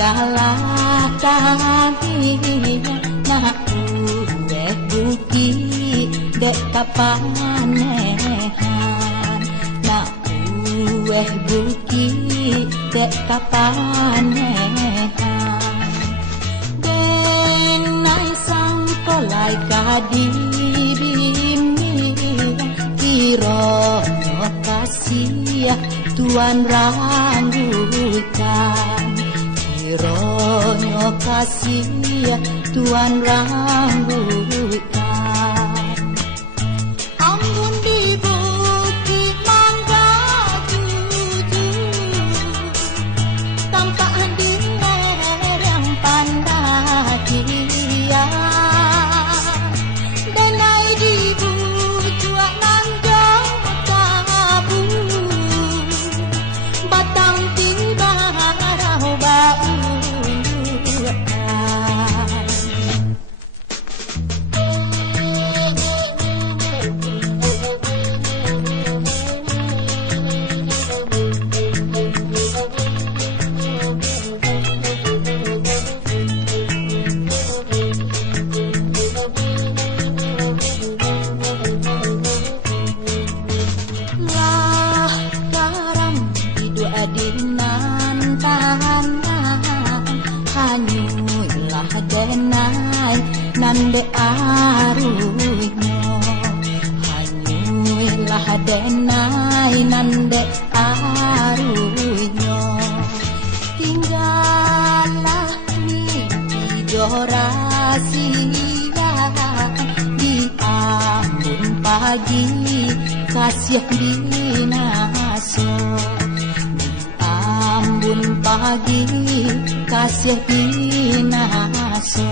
galah tadi nak ueh buki dek kapanehan nak ueh buki dek kapanehan denai sang kolai kadibimi kiro kasih Tuan rambutan Kironyo kasih Tuan rambutan Ambun di bukit mangga tuju Tampak di lereng Pandatia Denai di bujuak nanjang tabu Batang tiba rau bau lah garam hidup adinan tahanan hanyulah denai nande arunyo hanyulah denai nande arunyo tinggallah mimpi rahasia di ambun pagi kasih binaso di ambun pagi kasih binaso